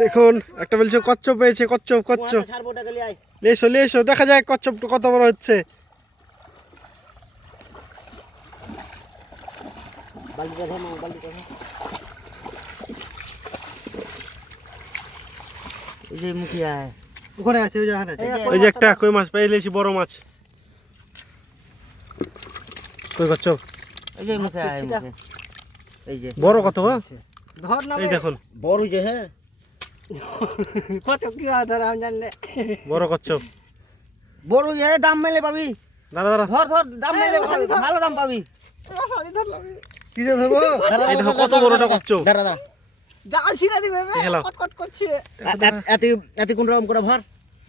দেখুন একটা বলছে কচ্ছপ পেয়েছে, কচ্ছপ কচ্ছপ। এসো এসো, দেখা যায় কচ্ছপটা কত বড় হচ্ছে। ওখানে আছে, এই যে একটা কই মাছ পেয়েছি, বড় মাছ। কই কচ্ছপ বড় কত গো? ধর না এই দেখুন বড় যে হ্যাঁ কচ্ছপ কি ধর আমি জানলে বড় কচ্ছপ। বড় যে দাম মেলে পাবি। দাঁড়া দাঁড়া, ধর ধর দাম মেলে ভালো দাম পাবি। কি যে ধরবো? এই দেখো কত বড়টা কচ্ছপ। দাঁড়া দাঁড়া জাল ছিঁড়ে দিবে কটকট করছে। এত কোন রকম করে ভর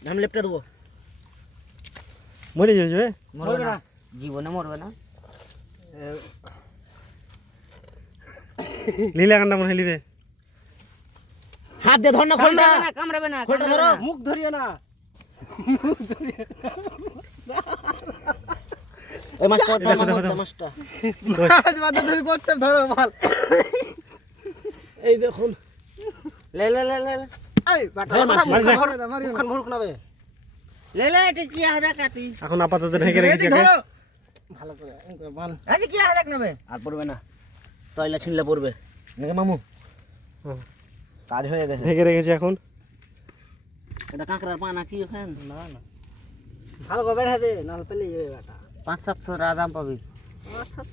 আমি লেপটা দেবো। মরে যাবে। মরবে না, জীবনে মরবে না। নীলা কান্ডা মনে লিবে। হাত দিয়ে ধর না, খোলটা কামড়াবে না, খোলটা ধরো, মুখ ধরিও না। এই মাছটা মাছটা মাছ বাদে তুমি করতে ধরো ভাল। এই দেখুন লে লে লে লে এই বাটা মারি খান ভরুক না বে। লে লে এটা কি হাজা কাটি এখন আপাতত ঢেকে রেখেছি। ভালো করে বান। এই কি হাজা নেবে আর পড়বে না, তয়লা ছিনলে পড়বে নাকি মামু? কাজ হয়ে গেছে, ঢেকে রেখেছি এখন। এটা কাঁকড়ার পা নাকি ওখান? না না ভালো করে বের হাতে না পেলে যাবে বাটা। 500-700 টাকা দাম পাবি। 500